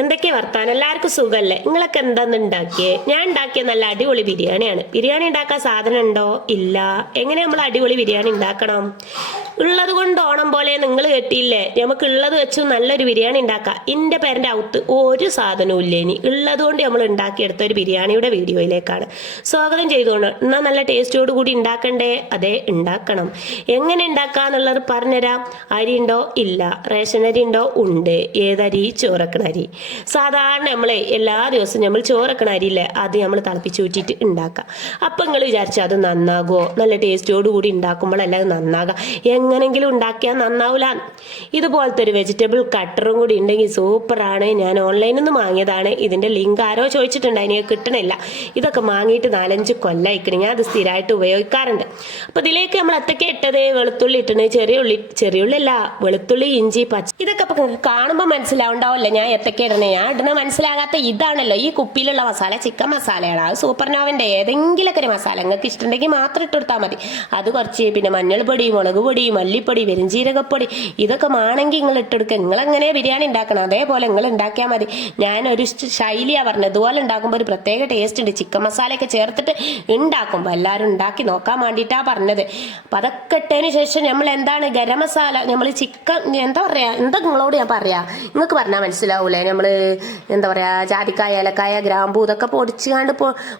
എന്തൊക്കെയാ വർത്താനം? എല്ലാവർക്കും സുഖല്ലേ? നിങ്ങളൊക്കെ എന്താന്ന് ഉണ്ടാക്കിയേ? ഞാൻ ഉണ്ടാക്കിയ നല്ല അടിപൊളി ബിരിയാണിയാണ്. ബിരിയാണി ഉണ്ടാക്കാൻ സാധനം ഉണ്ടോ? ഇല്ല. എങ്ങനെ നമ്മൾ അടിപൊളി ബിരിയാണി ഉണ്ടാക്കണം? ഉള്ളത് കൊണ്ട് ഓണം പോലെ നിങ്ങൾ കേട്ടിയില്ലേ? നമുക്ക് ഉള്ളത് വെച്ചു നല്ലൊരു ബിരിയാണി ഉണ്ടാക്കാം. ഇന്റെ പേരന്റെ ഔത്ത് ഒരു സാധനവും ഇല്ല. ഇനി ഉള്ളത് കൊണ്ട് നമ്മൾ ഉണ്ടാക്കിയെടുത്ത ഒരു ബിരിയാണിയുടെ വീഡിയോയിലേക്കാണ് സ്വാഗതം ചെയ്തോണ്ട്. എന്നാൽ നല്ല ടേസ്റ്റോട് കൂടി ഉണ്ടാക്കണ്ടേ? അതെ, ഉണ്ടാക്കണം. എങ്ങനെ ഉണ്ടാക്കാന്നുള്ളത് പറഞ്ഞുതരാം. അരി ഉണ്ടോ? ഇല്ല. റേഷൻ അരി ഉണ്ടോ? ഉണ്ട്. ഏതരി? ചോറക്കണ അരി. സാധാരണ നമ്മളെ എല്ലാ ദിവസവും നമ്മൾ ചോറക്കണ അരിയില്ലേ, അത് നമ്മൾ തിളപ്പിച്ച് ഊറ്റിയിട്ട് ഉണ്ടാക്കാം. അപ്പം നിങ്ങൾ വിചാരിച്ചാൽ അത് നന്നാകുമോ? നല്ല ടേസ്റ്റോട് കൂടി ഉണ്ടാക്കുമ്പോഴല്ല അത് നന്നാകാം. എങ്ങനെങ്കിലും ഉണ്ടാക്കിയാൽ നന്നാവില്ല. ഇതുപോലത്തെ ഒരു വെജിറ്റബിൾ കട്ടറും കൂടി ഉണ്ടെങ്കിൽ സൂപ്പറാണ്. ഞാൻ ഓൺലൈനിൽ നിന്ന് വാങ്ങിയതാണ്. ഇതിന്റെ ലിങ്ക് ആരോ ചോദിച്ചിട്ടുണ്ട്, അതിന് കിട്ടണില്ല. ഇതൊക്കെ വാങ്ങിയിട്ട് 4-5 കൊല്ലമായിക്കണേ. ഞാൻ അത് സ്ഥിരമായിട്ട് ഉപയോഗിക്കാറുണ്ട്. അപ്പൊ ഇതിലേക്ക് നമ്മൾ എത്തൊക്കെ ഇട്ടത്? വെളുത്തുള്ളി ഇട്ടണ്, ചെറിയുള്ളി അല്ല, വെളുത്തുള്ളി, ഇഞ്ചി, പച്ച. ഇതൊക്കെ ഇപ്പൊ കാണുമ്പോൾ മനസ്സിലാവുണ്ടാവില്ല ഞാൻ എത്തൊക്കെ ഇടണേ. ഞാൻ ഇടണ മനസ്സിലാകാത്ത ഇതാണല്ലോ ഈ കുപ്പിയിലുള്ള മസാല. ചിക്കൻ മസാലയാണ്. അത് സൂപ്പർ നോവന്റെ ഏതെങ്കിലുമൊക്കെ ഒരു മസാല നിങ്ങൾക്ക് ഇഷ്ടമുണ്ടെങ്കിൽ മാത്രം ഇട്ട് കൊടുത്താൽ മതി. അത് കുറച്ച് പിന്നെ മഞ്ഞൾപ്പൊടി, മുളക് പൊടി, മല്ലിപ്പൊടി, പെരുംജീരകപ്പൊടി, ഇതൊക്കെ വേണമെങ്കിൽ നിങ്ങൾ ഇട്ടെടുക്കുക. നിങ്ങൾ എങ്ങനെ ബിരിയാണി ഉണ്ടാക്കണം അതേപോലെ നിങ്ങൾ ഉണ്ടാക്കിയാൽ മതി. ഞാനൊരു ശൈലിയാണ് പറഞ്ഞത്. ഇതുപോലെ ഉണ്ടാക്കുമ്പോൾ ഒരു പ്രത്യേക ടേസ്റ്റ് ഉണ്ട്. ചിക്കൻ മസാലയൊക്കെ ചേർത്തിട്ട് ഉണ്ടാക്കുമ്പോൾ എല്ലാവരും ഉണ്ടാക്കി നോക്കാൻ വേണ്ടിയിട്ടാണ് പറഞ്ഞത്. അപ്പം അതൊക്കെ ഇട്ടതിന് ശേഷം നമ്മൾ എന്താണ് ഗരം മസാല, നമ്മൾ ചിക്കൻ എന്താ പറയുക, എന്താ നിങ്ങളോട് ഞാൻ പറയാം, നിങ്ങൾക്ക് പറഞ്ഞാൽ മനസ്സിലാവൂലേ. നമ്മൾ എന്താ പറയുക, ജാതിക്കായ, ഏലക്കായ, ഗ്രാമ്പൂ ഇതൊക്കെ പൊടിച്ചുകൊണ്ട്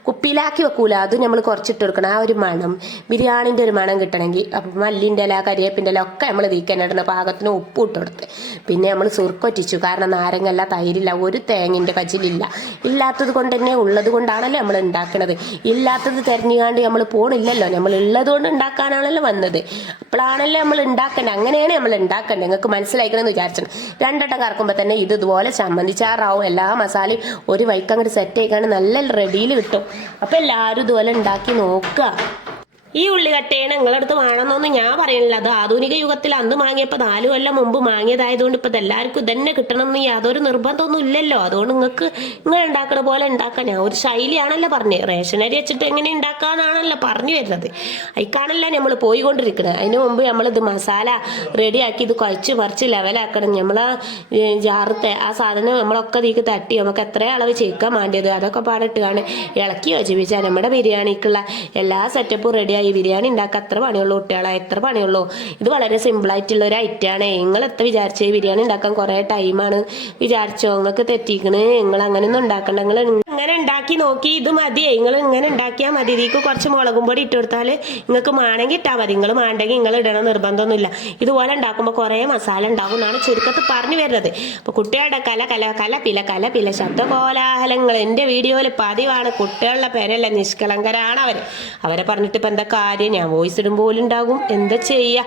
കുപ്പിയിലാക്കി വെക്കൂല, അത് നമ്മൾ കുറച്ചിട്ട് കൊടുക്കണം. ആ ഒരു മണം, ബിരിയാണിൻ്റെ ഒരു മണം കിട്ടണമെങ്കിൽ. അപ്പം മല്ലിൻ്റെ ഇല, കരിവേപ്പിൻ്റെ ഇല ഒക്കെ നമ്മൾ തീക്കനിടണം. പാകത്തിന് ഉപ്പ് ഇട്ട് കൊടുത്ത് പിന്നെ നമ്മൾ സുർക്കൊറ്റിച്ചു. കാരണം നാരങ്ങല്ല, തൈരില്ല, ഒരു തേങ്ങിൻ്റെ കച്ചിലില്ല. ഇല്ലാത്തത് കൊണ്ട് തന്നെ ഉള്ളത് കൊണ്ടാണല്ലോ നമ്മൾ ഉണ്ടാക്കണത്. ഇല്ലാത്തത് തെരഞ്ഞുകാണ്ട് നമ്മൾ പോണില്ലല്ലോ. നമ്മൾ ഉള്ളത് കൊണ്ട് ഉണ്ടാക്കാനാണല്ലോ വന്നത്. അപ്പോഴാണല്ലോ നമ്മൾ ഉണ്ടാക്കേണ്ടത്. അങ്ങനെയാണ് നമ്മൾ ഉണ്ടാക്കേണ്ടത്. നിങ്ങൾക്ക് മനസ്സിലാക്കണമെന്ന് വിചാരിച്ചത്. 2 വട്ടം കറക്കുമ്പോൾ തന്നെ ഇതുപോലെ ചമ്മന്തിച്ചാറാവും. എല്ലാ മസാലയും ഒരു വൈക്ക് അങ്ങോട്ട് സെറ്റ് ആയിക്കാണ്ട് നല്ല റെഡിയിൽ കിട്ടും. അപ്പം എല്ലാവരും ഇതുപോലെ ഉണ്ടാക്കി നോക്കുക. ഈ ഉള്ളിക്കട്ടേനെ നിങ്ങളടുത്ത് വേണമെന്നൊന്നും ഞാൻ പറയുന്നില്ല. അത് ആധുനിക യുഗത്തിൽ അന്ന് വാങ്ങിയപ്പോൾ 4 കൊല്ലം മുമ്പ് വാങ്ങിയതായതുകൊണ്ട് ഇപ്പം എല്ലാവർക്കും ഇതന്നെ കിട്ടണമെന്ന് യാതൊരു നിർബന്ധമൊന്നും ഇല്ലല്ലോ. അതുകൊണ്ട് നിങ്ങൾ ഉണ്ടാക്കുന്ന പോലെ ഉണ്ടാക്കാൻ ഞാൻ ഒരു ശൈലിയാണല്ലോ പറഞ്ഞത്. റേഷനരി വെച്ചിട്ട് എങ്ങനെ ഉണ്ടാക്കാന്നാണല്ലോ പറഞ്ഞു വരുന്നത്. അതിക്കാണല്ലോ നമ്മൾ പോയിക്കൊണ്ടിരിക്കുന്നത്. അതിന് മുമ്പ് നമ്മളിത് മസാല റെഡിയാക്കി ഇത് കുഴച്ച് പറിച്ച് ലെവലാക്കണം. നമ്മൾ ജാറത്തെ ആ സാധനം നമ്മളൊക്കെ ഇതിലേക്ക് തട്ടി നമുക്ക് എത്ര അളവ് ചേക്കാൻ വേണ്ടിയത് അതൊക്കെ പാടിട്ടാണ് ഇളക്കി യോജിപ്പിച്ചാൽ നമ്മുടെ ബിരിയാണിക്കുള്ള എല്ലാ സെറ്റപ്പും റെഡി. ഈ ബിരിയാണി ഉണ്ടാക്കാൻ എത്ര പണിയുള്ളൂ കുട്ടികളെ, എത്ര പണിയുള്ളൂ. ഇത് വളരെ സിമ്പിളായിട്ടുള്ള ഒരു ഐറ്റമാണ്. നിങ്ങൾ എത്ര വിചാരിച്ചേ ബിരിയാണി ഉണ്ടാക്കാൻ കുറേ ടൈമാണ് വിചാരിച്ചോ? നിങ്ങൾക്ക് തെറ്റിക്കണ്. നിങ്ങൾ അങ്ങനെയൊന്നും ഉണ്ടാക്കണ്ട. നിങ്ങൾ ഇങ്ങനെ ഉണ്ടാക്കി നോക്കി. ഇത് മതിയേ, നിങ്ങൾ ഇങ്ങനെ ഉണ്ടാക്കിയാൽ മതി. ഇതിക്ക് കുറച്ച് മുളകും പൊടി ഇട്ട് കൊടുത്താൽ നിങ്ങൾക്ക് വേണമെങ്കിൽ ഇട്ടാൽ മതി. നിങ്ങൾ വേണ്ടെങ്കിൽ നിങ്ങൾ ഇടണം നിർബന്ധമൊന്നുമില്ല. ഇതുപോലെ ഉണ്ടാക്കുമ്പോൾ കുറേ മസാല ഉണ്ടാകും എന്നാണ് ചുരുക്കത്തിൽ പറഞ്ഞു വരുന്നത്. അപ്പോൾ കുട്ടികളുടെ കലപില ശബ്ദകോലാഹലങ്ങൾ എൻ്റെ വീഡിയോയിൽ പതിവാണ്. കുട്ടികളുടെ പേരല്ല, നിഷ്കളങ്കരാണ് അവരെ പറഞ്ഞിട്ട് ഇപ്പം എന്താ കാര്യം? ഞാൻ വോയിസ് ഇടുമ്പോൾ പോലും ഉണ്ടാകും. എന്താ ചെയ്യുക?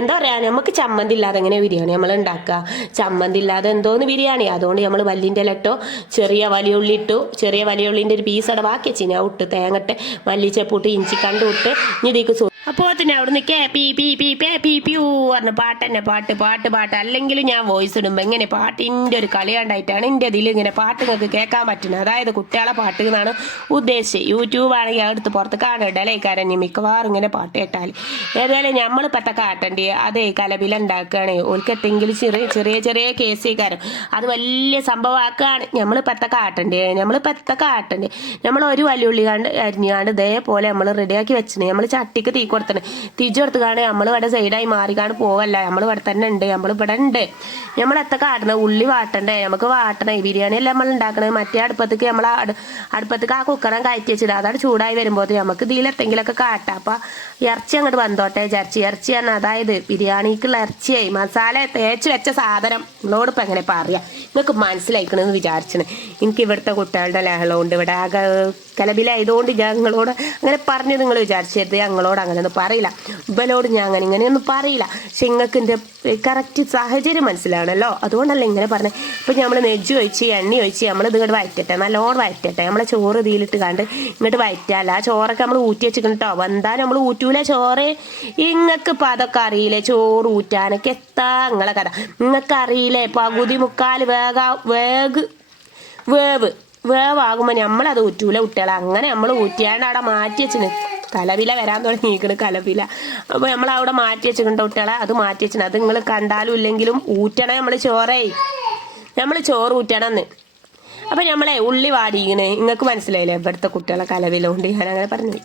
എന്താ പറയുക, നമുക്ക് ചമ്മന്തി ഇല്ലാതെ എങ്ങനെ ബിരിയാണി നമ്മൾ ഉണ്ടാക്കുക? ചമ്മന്തി ഇല്ലാതെ എന്തോന്ന് ബിരിയാണി? അതുകൊണ്ട് നമ്മൾ വല്ലിൻ്റെ ഇലട്ടോ, ചെറിയ വലിയ ഉള്ളി ഇട്ടു. ചെറിയ വലിയ ഉള്ളിൻ്റെ ഒരു പീസ് അവിടെ ബാക്കി വെച്ച് ഞാൻ ഇട്ട് തേങ്ങട്ട് മല്ലിച്ചപ്പൂട്ട് ഇഞ്ചി കണ്ടു ഇട്ട് ഇതിക്ക്. അപ്പോൾ തന്നെ അവിടെ നിൽക്കേ പീ പറഞ്ഞ പാട്ട് പാട്ട്. അല്ലെങ്കിലും ഞാൻ വോയിസ് ഇടുമ്പോൾ ഇങ്ങനെ പാട്ടിൻ്റെ ഒരു കളിയാണ്ടായിട്ടാണ് എൻ്റെ ഇതിൽ ഇങ്ങനെ പാട്ട് നിങ്ങൾക്ക് കേൾക്കാൻ പറ്റുന്നത്. അതായത് കുട്ടികളെ പാട്ട് എന്നാണ് ഉദ്ദേശിച്ചത്. യൂട്യൂബ് ആണെങ്കിൽ അടുത്ത് പുറത്ത് കാണണ്ടല്ലേക്കാരൻ മിക്കവാറും ഇങ്ങനെ പാട്ട് കേട്ടാൽ. ഏതായാലും നമ്മൾ പത്ത കാട്ടണ്ടേ അതേ കലപില ഉണ്ടാക്കുകയാണ്. ഓൽക്കെത്തെങ്കിലും ചെറിയ കേസേക്കാരം അത് വലിയ സംഭവമാക്കുകയാണ്. നമ്മൾ പത്ത കാട്ടണ്ടേ നമ്മൾ ഒരു വലിയുള്ളി അരിഞ്ഞാണ്ട് ഇതേപോലെ നമ്മൾ റെഡിയാക്കി വെച്ചിന്. നമ്മൾ ചട്ടിക്ക് തീ കൊടുത്തണ്. തിരിച്ചു കൊടുത്തുകാണ് നമ്മൾ ഇവിടെ സൈഡായി മാറിക്കാണ്ട് പോവല്ല. നമ്മൾ ഇവിടെ തന്നെ ഉണ്ട്, നമ്മൾ ഇവിടെ ഉണ്ട്. നമ്മൾ എത്ര കാട്ടണേ? ഉള്ളി വാട്ടണ്ടേ? നമുക്ക് വാട്ടണേ. ബിരിയാണി അല്ല നമ്മൾ ഉണ്ടാക്കണത്. മറ്റേ അടുപ്പത്തേക്ക് നമ്മൾ അടുപ്പത്തേക്ക് ആ കുക്കറം കയറ്റി വെച്ചിട്ട് അതാണ് ചൂടായി വരുമ്പോൾ നമുക്ക് ഇതിലെത്തെങ്കിലൊക്കെ കാട്ടാം. അപ്പം ഇറച്ചി അങ്ങോട്ട് വന്നോട്ടെ ഇറച്ചി പറഞ്ഞാൽ അതായത് ബിരിയാണിക്കുള്ള ഇറച്ചിയായി മസാല തേച്ച് വെച്ച സാധനം. നിങ്ങളോട് ഇപ്പം എങ്ങനെ പറയാം? നിങ്ങൾക്ക് മനസ്സിലാക്കണമെന്ന് വിചാരിച്ചത്. എനിക്ക് ഇവിടുത്തെ കുട്ടികളുടെ ലഹളമുണ്ട്. ഇവിടെ ആകെ കലബിലായതുകൊണ്ട് ഞങ്ങളോട് അങ്ങനെ പറഞ്ഞു നിങ്ങൾ വിചാരിച്ചത്. ഞങ്ങളോട് അങ്ങനെയൊന്നും പറയില്ല. ഇവലോട് ഞാൻ ഇങ്ങനെയൊന്നും പറയില്ല. പക്ഷെ നിങ്ങൾക്ക് എൻ്റെ കറക്റ്റ് സാഹചര്യം മനസ്സിലാണല്ലോ, അതുകൊണ്ടല്ല ഇങ്ങനെ പറഞ്ഞത്. ഇപ്പം നമ്മൾ നെജ്ജ് ഒഴിച്ച് എണ്ണ ഒഴിച്ച് നമ്മളിത് ഇങ്ങോട്ട് വയറ്റട്ടെ, നല്ലോണം വയറ്റട്ടെ. നമ്മളെ ചോറ് ഇതിലിട്ട് കണ്ട് ഇങ്ങോട്ട് വയറ്റാല്ല. ആ ചോറൊക്കെ നമ്മൾ ഊറ്റി വെച്ചിട്ടുണ്ട് കേട്ടോ. വന്നാൽ നമ്മൾ ഊറ്റൂല ചോറ്. ഇങ്ങൾക്ക് ഇപ്പം അതൊക്കെ അറിയില്ലേ? ചോറ് ഊറ്റാനൊക്കെ എത്താ നിങ്ങളെ കഥ. നിങ്ങൾക്ക് അറിയില്ലേ? പകുതി മുക്കാൽ വേവാകുമ്പോൾ നമ്മളത് ഊറ്റൂല കുട്ടികളെ. അങ്ങനെ നമ്മൾ ഊറ്റിയാണ്ട് അവിടെ മാറ്റി വെച്ചിന്. കലപില വരാൻ തുടങ്ങിയിരിക്കണ് കലപില. അപ്പോൾ നമ്മൾ അവിടെ മാറ്റി വെച്ചിട്ടുണ്ട് കുട്ടികളെ. അത് മാറ്റി വെച്ചിന്. അത് നിങ്ങൾ കണ്ടാലും ഇല്ലെങ്കിലും ഊറ്റണേ നമ്മൾ ചോറേ. നമ്മൾ ചോറ് ഊറ്റണമെന്ന്. അപ്പം നമ്മളെ ഉള്ളി വാടിയിങ്ങനെ നിങ്ങൾക്ക് മനസ്സിലായില്ലേ ഇവിടുത്തെ കുട്ടികളെ കലവിലുണ്ട്, ഞാൻ അങ്ങനെ പറഞ്ഞു.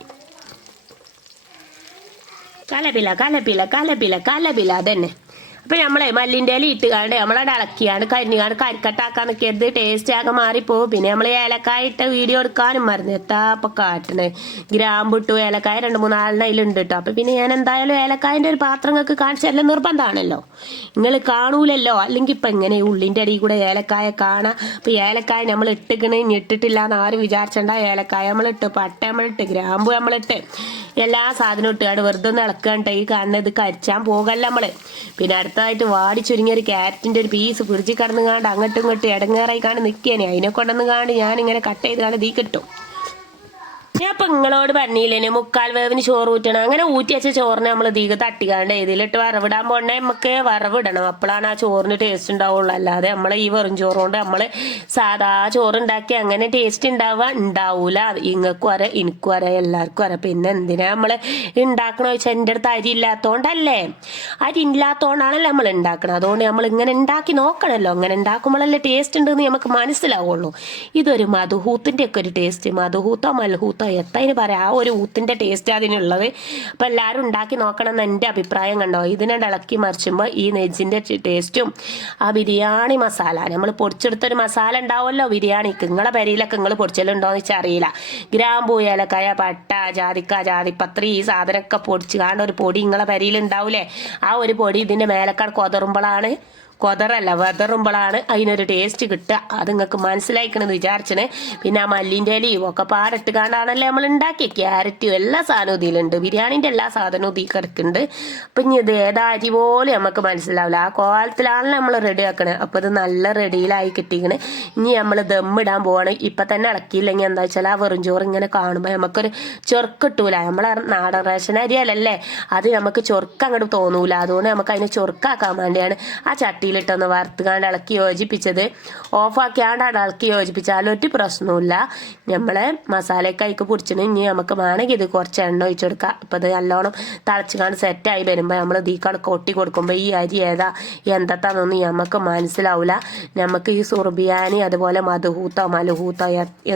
കലപില കലപില കലപില കലപില അതന്നെ. അപ്പം നമ്മളെ മല്ലിൻ്റെ ഇല ഇട്ടുകാണ്ട് നമ്മളവിടെ ഇളക്കിയാണ്ട് കരിഞ്ഞാണ്ട് കരിക്കട്ടാക്കാൻ നിൽക്കരുത്, ടേസ്റ്റ് ആകെ മാറിപ്പോവും. പിന്നെ നമ്മൾ ഏലക്കായ ഇട്ട വീഡിയോ എടുക്കാനും മറന്നു. എത്താ അപ്പം കാട്ടണേ, ഗ്രാമ്പ് ഏലക്കായ 2-3 അതിലുണ്ട് കേട്ടോ. അപ്പം പിന്നെ ഞാൻ എന്തായാലും ഏലക്കായൻ്റെ ഒരു പാത്രം നിങ്ങൾക്ക് കാണിച്ചല്ല നിർബന്ധമാണല്ലോ, നിങ്ങൾ കാണൂലല്ലോ. അല്ലെങ്കിൽ ഇപ്പം എങ്ങനെ ഉള്ളിൻ്റെ അടിയിൽ കൂടെ ഏലക്കായ കാണാം. അപ്പം ഏലക്കായ നമ്മൾ ഇട്ടിക്കണേ, ഇട്ടിട്ടില്ല എന്ന് ആരും വിചാരിച്ചണ്ട. ഏലക്കായ നമ്മളിട്ട്, പട്ട നമ്മളിട്ട്, ഗ്രാമ്പു നമ്മളിട്ട്, എല്ലാ സാധനവും ഇട്ടുകാണ്ട് വെറുതെ ഒന്ന് ഇളക്കണ്ട. ഈ കാണുന്നത് ഇത് കരിച്ചാൻ പോകല്ല നമ്മൾ. പിന്നെ അടുത്തതായിട്ട് വാടി ചുരുങ്ങിയ ഒരു ക്യാരറ്റിൻ്റെ ഒരു പീസ് ഫ്രിഡ്ജിൽ കിടന്നു കാണ്ട് അങ്ങോട്ടും ഇങ്ങോട്ടും ഇടങ്ങേറായി കാണ്ട് നിൽക്കുകയാണ്. അതിനെ കൊണ്ടൊന്നും കാണ്ട് ഞാനിങ്ങനെ കട്ട് ചെയ്ത് കാണ്ട് തീ കിട്ടും. ഞാൻ അപ്പം നിങ്ങളോട് പറഞ്ഞില്ലേ 3/4 വേവിന് ചോറ് ഊറ്റണം. അങ്ങനെ ഊറ്റി വെച്ച ചോറിനെ നമ്മൾ തീക തട്ടിക്കാണ്ട് ഇതിലിട്ട് വറവിടാൻ പോകണേ. നമുക്ക് വറവിടണം, അപ്പോഴാണ് ആ ചോറിന് ടേസ്റ്റ് ഉണ്ടാവുള്ളൂ. അല്ലാതെ നമ്മൾ ഈ വെറും ചോറ് കൊണ്ട് നമ്മൾ സാധാ ചോറുണ്ടാക്കി അങ്ങനെ ടേസ്റ്റ് ഉണ്ടാവൂല. ഇങ്ങൾക്കും അറിയാം, എനിക്കും അറിയാം, എല്ലാവർക്കും അറിയാം. പിന്നെ എന്തിനാ നമ്മൾ ഉണ്ടാക്കണ വെച്ചാൽ എൻ്റെ അടുത്ത് അരി ഇല്ലാത്തതുകൊണ്ടല്ലേ, അരി ഇല്ലാത്തതുകൊണ്ടാണല്ലോ നമ്മൾ ഉണ്ടാക്കണം. അതുകൊണ്ട് നമ്മൾ ഇങ്ങനെ ഉണ്ടാക്കി നോക്കണമല്ലോ. അങ്ങനെ ഉണ്ടാക്കുമ്പോഴല്ലേ ടേസ്റ്റ് ഉണ്ടെന്ന് നമുക്ക് മനസ്സിലാവുള്ളൂ. ഇതൊരു മധുഹൂത്തിൻ്റെ ഒക്കെ ഒരു ടേസ്റ്റ്, മധുഹൂത്തോ മൽഹൂത്തോ എത്തതിന് പറയാം, ആ ഒരു ഊത്തിൻ്റെ ടേസ്റ്റ് അതിനുള്ളത്. അപ്പം എല്ലാവരും ഉണ്ടാക്കി നോക്കണം എന്ന് എൻ്റെ അഭിപ്രായം. കണ്ടോ, ഇതിനെ ഇളക്കി മറിച്ചുമ്പോൾ ഈ നെജ്ജിൻ്റെ ടേസ്റ്റും ആ ബിരിയാണി മസാല നമ്മൾ പൊടിച്ചെടുത്തൊരു മസാല ഉണ്ടാവുമല്ലോ ബിരിയാണിക്ക്. നിങ്ങളെ പെരയിലൊക്കെ നിങ്ങൾ പൊടിച്ചലുണ്ടോയെന്ന് വെച്ചാൽ അറിയില്ല. ഗ്രാമ്പൂ, ഏലക്കായ, പട്ട, ജാതിക്ക, ജാതിപത്രി, ഈ സാധനമൊക്കെ പൊടിച്ച് കാണുന്ന ഒരു പൊടി നിങ്ങളെ പെരയിൽ ഉണ്ടാവൂലേ. ആ ഒരു പൊടി ഇതിൻ്റെ മേലക്കാട് കൊതറുമ്പോഴാണ്, കൊതറല്ല വെതറുമ്പോഴാണ് അതിനൊരു ടേസ്റ്റ് കിട്ടുക. അത് നിങ്ങൾക്ക് മനസ്സിലായിക്കണമെന്ന് വിചാരിച്ചണ്. പിന്നെ ആ മല്ലിൻ്റെ ഇലയും ഒക്കെ പാടിട്ട് കാണാണല്ലേ നമ്മൾ ഉണ്ടാക്കി. ക്യാരറ്റും എല്ലാ സാധനവും ഇതിലുണ്ട്, ബിരിയാണീൻ്റെ എല്ലാ സാധനവും ഇതിൽ കിടക്കുന്നുണ്ട്. അപ്പം ഇനി ഇത് ഏതാ അരി പോലും നമുക്ക് മനസ്സിലാവില്ല. ആ കോലത്തിലാണല്ലോ നമ്മൾ റെഡി ആക്കണത്. അപ്പോൾ ഇത് നല്ല റെഡിയിലായി കിട്ടിക്കണ്. ഇനി നമ്മൾ ദമ്മിടാൻ പോവാണ്. ഇപ്പം തന്നെ ഇളക്കിയില്ലെങ്കിൽ എന്താ വെച്ചാൽ ആ വെറും ചോറ് ഇങ്ങനെ കാണുമ്പോൾ നമുക്കൊരു ചൊർക്ക് കിട്ടൂല. നമ്മളെ നാടൻ റേഷൻ അരിയല്ലേ, അത് നമുക്ക് ചൊർക്ക് അങ്ങോട്ട് തോന്നൂല. അതുകൊണ്ട് നമുക്ക് അതിനെ ചൊർക്കാക്കാൻ വേണ്ടിയാണ് ആ ചട്ടിയിലിട്ടൊന്ന് വറുത്തുകാണ്ട് ഇളക്കി യോജിപ്പിച്ചത്. ഓഫാക്കിയാണ്ട് ഇളക്കി യോജിപ്പിച്ചാലും ഒരു പ്രശ്നമില്ല. നമ്മളെ മസാലയൊക്കെ അതിക്ക് പിടിച്ചിന്. ഇനി നമുക്ക് വേണമെങ്കിൽ ഇത് കുറച്ച് എണ്ണ ഒഴിച്ചു കൊടുക്കാം. അപ്പം ഇത് നല്ലോണം തിളച്ചുകാണ്ട് സെറ്റായി വരുമ്പോൾ നമ്മൾ ഇതിക്കാണ് കൊട്ടി കൊടുക്കുമ്പോൾ ഈ അരി ഏതാ എന്താത്താന്നൊന്നും നമുക്ക് മനസ്സിലാവില്ല. നമുക്ക് ഈ സുർബിയാനി അതുപോലെ മധുഹൂത്തോ മലുഹൂത്തോ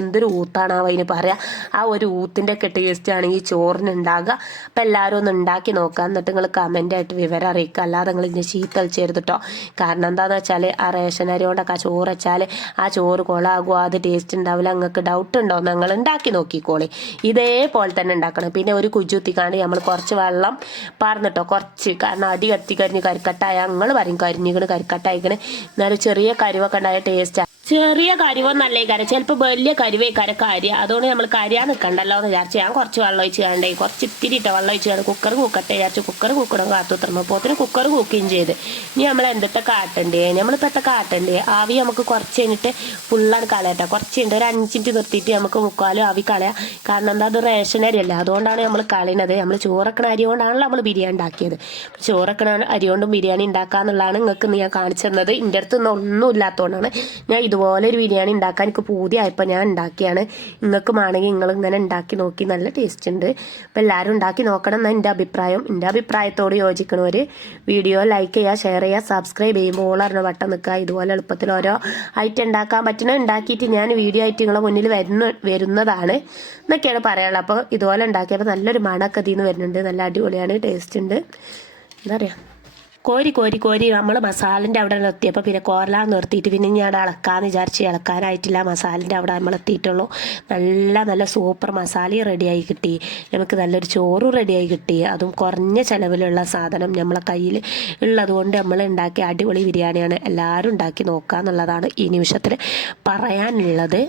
എന്തൊരു ഊത്താണോ അതിന് പറയാം, ആ ഒരു ഊത്തിൻ്റെ ഒക്കെ ടേസ്റ്റാണ് ഈ ചോറിന് ഉണ്ടാകുക. അപ്പം എല്ലാവരും ഒന്ന് ഉണ്ടാക്കി നോക്കുക. എന്നിട്ട് നിങ്ങൾ കമൻ്റായിട്ട് വിവരം അറിയിക്കുക. അല്ലാതെ നിങ്ങൾ ഇതിന് ചീത്തളിച്ചരുത് കേട്ടോ. കാരണം എന്താണെന്ന് വെച്ചാൽ ആ റേഷൻ അരി കൊണ്ടൊക്കെ ആ ചോറ് വെച്ചാൽ ആ ചോറ് കൊളാകുമോ, അത് ടേസ്റ്റ് ഉണ്ടാവില്ല. നിങ്ങൾക്ക് ഡൗട്ട് ഉണ്ടോ, നിങ്ങൾ ഉണ്ടാക്കി നോക്കിക്കോളി. ഇതേപോലെ തന്നെ ഉണ്ടാക്കണം. പിന്നെ ഒരു കുജുത്തിക്കാണ്ട് നമ്മൾ കുറച്ച് വെള്ളം പറഞ്ഞിട്ടോ, കുറച്ച്, കാരണം അടി കത്തിക്കരിഞ്ഞ് കരിക്കട്ടായ ഞങ്ങൾ പറയും കരിഞ്ഞിക്കണ് കരിക്കട്ടായിക്കണ്. എന്നാലും ചെറിയ കരിവൊക്കെ ഉണ്ടായ ടേസ്റ്റ്. ചെറിയ കരിവൊന്നല്ലേ കര, ചിലപ്പോൾ വലിയ കരിവേക്കാര കാര്യ. അതുകൊണ്ട് നമ്മൾ കരിയാൻ നിൽക്കണ്ടല്ലോ എന്ന് വിചാരിച്ചു ഞാൻ കുറച്ച് വെള്ളം ഒഴിച്ച് കണ്ടേ, കുറച്ച് ഇത്തിരി ഇട്ട വെള്ളം ഒഴിച്ച് കണ്ട് കുക്കർ കൂക്കട്ടെ വിചാരിച്ചു. കുക്കർ കൂക്കണം കാത്തുത്രമപ്പോത്തിന് കുക്കർ കുക്കുകയും ചെയ്ത്. ഇനി നമ്മൾ എന്തൊക്കെ കാട്ടണ്ടേ, നമ്മളിപ്പോൾ എത്ര കാട്ടണ്ടേ, ആവി നമുക്ക് കുറച്ച് കഴിഞ്ഞിട്ട് ഫുള്ളാണ് കളയട്ടെ. കുറച്ച് കഴിഞ്ഞിട്ട് ഒരു 5 മിനിറ്റ് നിർത്തിയിട്ട് നമുക്ക് മുക്കാലും ആവി കളയാം. കാരണം എന്താ, അത് റേഷൻ അരി അല്ല, അതുകൊണ്ടാണ് നമ്മൾ കളയുന്നത്. നമ്മൾ ചോറക്കണ അരി കൊണ്ടാണല്ലോ നമ്മൾ ബിരിയാണി ഉണ്ടാക്കിയത്. ചോറക്കണ അരി കൊണ്ടും ബിരിയാണി ഉണ്ടാക്കാന്നുള്ളതാണ് നിങ്ങൾക്ക് ഞാൻ കാണിച്ചു തന്നത്. എൻ്റെ അടുത്ത് ഒന്നും ഇല്ലാത്തതുകൊണ്ടാണ് ഞാൻ ഇതുപോലെ ഒരു ബിരിയാണി ഉണ്ടാക്കാൻ എനിക്ക് പൂതിയായപ്പോൾ ഞാൻ ഉണ്ടാക്കിയാണ്. നിങ്ങൾക്ക് വേണമെങ്കിൽ നിങ്ങൾ ഇങ്ങനെ ഉണ്ടാക്കി നോക്കി, നല്ല ടേസ്റ്റ് ഉണ്ട്. അപ്പോൾ എല്ലാവരും ഉണ്ടാക്കി നോക്കണം എന്നാണ് എൻ്റെ അഭിപ്രായം. എൻ്റെ അഭിപ്രായത്തോട് യോജിക്കണവർ വീഡിയോ ലൈക്ക് ചെയ്യുക, ഷെയർ ചെയ്യുക, സബ്സ്ക്രൈബ് ചെയ്യുമ്പോൾ ഓളറിന് വട്ടം നിൽക്കുക. ഇതുപോലെ എളുപ്പത്തിൽ ഓരോ ഐറ്റം ഉണ്ടാക്കാൻ പറ്റുന്ന ഉണ്ടാക്കിയിട്ട് ഞാൻ വീഡിയോ ആയിട്ട് നിങ്ങളെ മുന്നിൽ വരുന്നതാണ് എന്നൊക്കെയാണ് പറയാനുള്ളത്. അപ്പോൾ ഇതുപോലെ ഉണ്ടാക്കിയപ്പോൾ നല്ലൊരു മണമൊക്കെ ഇതിൽ നിന്ന് വരുന്നുണ്ട്. നല്ല അടിപൊളിയാണ്, ടേസ്റ്റ് ഉണ്ട്. എന്താ പറയുക, കോരി കോരി കോരി നമ്മൾ മസാലൻ്റെ അവിടെ എത്തിയപ്പോൾ പിന്നെ കോരലാൻ നിർത്തിയിട്ട് പിന്നെ ഞാൻ ഇളക്കാന്ന് വിചാരിച്ച് ഇളക്കാനായിട്ടില്ല. മസാലൻ്റെ അവിടെ നമ്മൾ എത്തിയിട്ടുള്ളൂ. നല്ല സൂപ്പർ മസാലയും റെഡിയായി കിട്ടി. നമുക്ക് നല്ലൊരു ചോറും റെഡിയായി കിട്ടി. അതും കുറഞ്ഞ ചിലവിലുള്ള സാധനം നമ്മളെ കയ്യിൽ ഉള്ളത് കൊണ്ട് നമ്മൾ ഉണ്ടാക്കിയ അടിപൊളി ബിരിയാണിയാണ്. എല്ലാവരും ഉണ്ടാക്കി നോക്കുക എന്നുള്ളതാണ് ഈ നിമിഷത്തിൽ പറയാനുള്ളത്.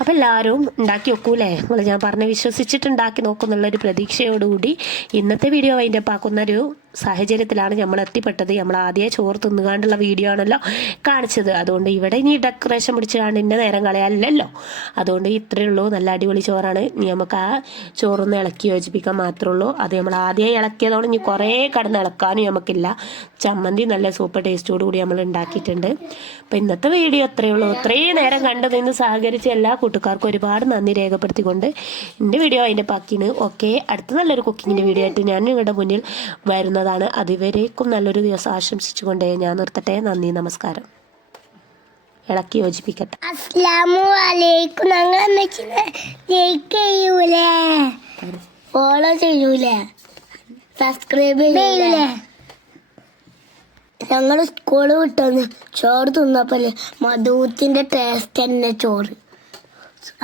അപ്പം എല്ലാവരും ഉണ്ടാക്കി വെക്കൂലേ, നിങ്ങൾ ഞാൻ പറഞ്ഞ് വിശ്വസിച്ചിട്ട് ഉണ്ടാക്കി നോക്കുന്നുള്ളൊരു പ്രതീക്ഷയോടുകൂടി ഇന്നത്തെ വീഡിയോ അതിൻ്റെ പാക്കുന്നൊരു സാഹചര്യത്തിലാണ് നമ്മൾ എത്തിപ്പെട്ടത്. നമ്മൾ ആദ്യമേ ചോറ് തിന്നുകാണ്ടുള്ള വീഡിയോ ആണല്ലോ കാണിച്ചത്. അതുകൊണ്ട് ഇവിടെ ഇനി ഡെക്കറേഷൻ പിടിച്ചാണ്ട് ഇന്ന നേരം കളയാനില്ലല്ലോ. അതുകൊണ്ട് ഇത്രയേ ഉള്ളൂ. നല്ല അടിപൊളി ചോറാണ്. ഇനി നമുക്ക് ആ ചോറൊന്ന് ഇളക്കി യോജിപ്പിക്കാൻ മാത്രമേ ഉള്ളൂ. അത് നമ്മൾ ആദ്യമേ ഇളക്കിയതോടെ ഇനി കുറേ കടന്ന് ഇളക്കാനും നമുക്കില്ല. ചമ്മന്തി നല്ല സൂപ്പർ ടേസ്റ്റോടു കൂടി നമ്മൾ ഉണ്ടാക്കിയിട്ടുണ്ട്. അപ്പോൾ ഇന്നത്തെ വീഡിയോ അത്രയേ ഉള്ളൂ. ഇത്രയും നേരം കണ്ടു നിന്ന് സഹകരിച്ച എല്ലാ കൂട്ടുകാർക്കും ഒരുപാട് നന്ദി രേഖപ്പെടുത്തിക്കൊണ്ട് എൻ്റെ വീഡിയോ അതിൻ്റെ ബാക്കിയാണ്. ഓക്കെ, അടുത്ത നല്ലൊരു കുക്കിങ്ങിൻ്റെ വീഡിയോ ആയിട്ട് ഞാൻ നിങ്ങളുടെ മുന്നിൽ വരുന്നതാണ്. അതുവരേക്കും നല്ലൊരു ദിവസം ആശംസിച്ചുകൊണ്ട് ഞാൻ നിർത്തട്ടെ. നന്ദി, നമസ്കാരം. ഇളക്കി യോജിപ്പിക്കട്ടെ. അസ്സലാമു അലൈക്കും. ഞങ്ങൾ ലൈക്ക് ചെയ്യൂലേ, ഫോളോ ചെയ്യൂലേ, സബ്സ്ക്രൈബ് ചെയ്യൂലേ? ഞങ്ങൾ സ്കൂള് വിട്ടൊന്ന് ചോറ് തിന്നപ്പോലെ മധുത്തിന്റെ ടേസ്റ്റ് തന്നെ ചോറ്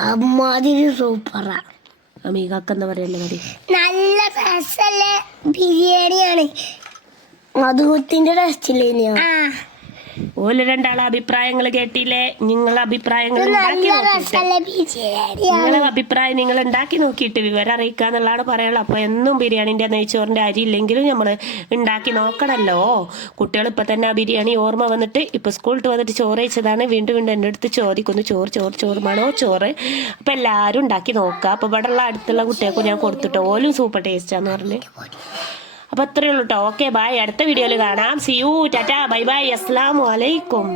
അമ്മാതിരി സൂപ്പറാ. അമീകാക്ക് എന്താ പറയല്ലേ കടി? നല്ല രസല്ലേ ബിരിയാണിയാണ്. മധുത്തിന്റെ ടേസ്റ്റ് ഇല്ലേ? ഓല് രണ്ടാളെ അഭിപ്രായങ്ങൾ കേട്ടില്ലേ? നിങ്ങളെ അഭിപ്രായങ്ങൾ ഉണ്ടാക്കി നോക്കിയിട്ട് നിങ്ങളെ അഭിപ്രായം നിങ്ങൾ ഉണ്ടാക്കി നോക്കിയിട്ട് വിവരം അറിയിക്കാന്നുള്ളതാണ് പറയാനുള്ളത്. അപ്പൊ എന്നും ബിരിയാണിന്റെ നെയ്ച്ചോറിന്റെ അരി ഇല്ലെങ്കിലും നമ്മൾ ഉണ്ടാക്കി നോക്കണല്ലോ. കുട്ടികൾ ഇപ്പൊ തന്നെ ആ ബിരിയാണി ഓർമ്മ വന്നിട്ട് ഇപ്പൊ സ്കൂളിട്ട് വന്നിട്ട് ചോറ് കഴിച്ചതാണ് വീണ്ടും വീണ്ടും എൻ്റെ അടുത്ത് ചോദിക്കുന്നു ചോറ് വേണോ ചോറ്. അപ്പൊ എല്ലാരും ഉണ്ടാക്കി നോക്കുക. അപ്പൊ ഇവിടെ ഉള്ള അടുത്തുള്ള കുട്ടികൾക്ക് ഞാൻ കൊടുത്തിട്ടോ, ഓലും സൂപ്പർ ടേസ്റ്റാന്ന് പറഞ്ഞ്. അപ്പൊ അത്രയേ ഉള്ളൂ കേട്ടോ. ഓക്കെ ബൈ, അടുത്ത വീഡിയോയിൽ കാണാം. See you, tata, bye bye, അസ്സലാമു അലൈക്കും.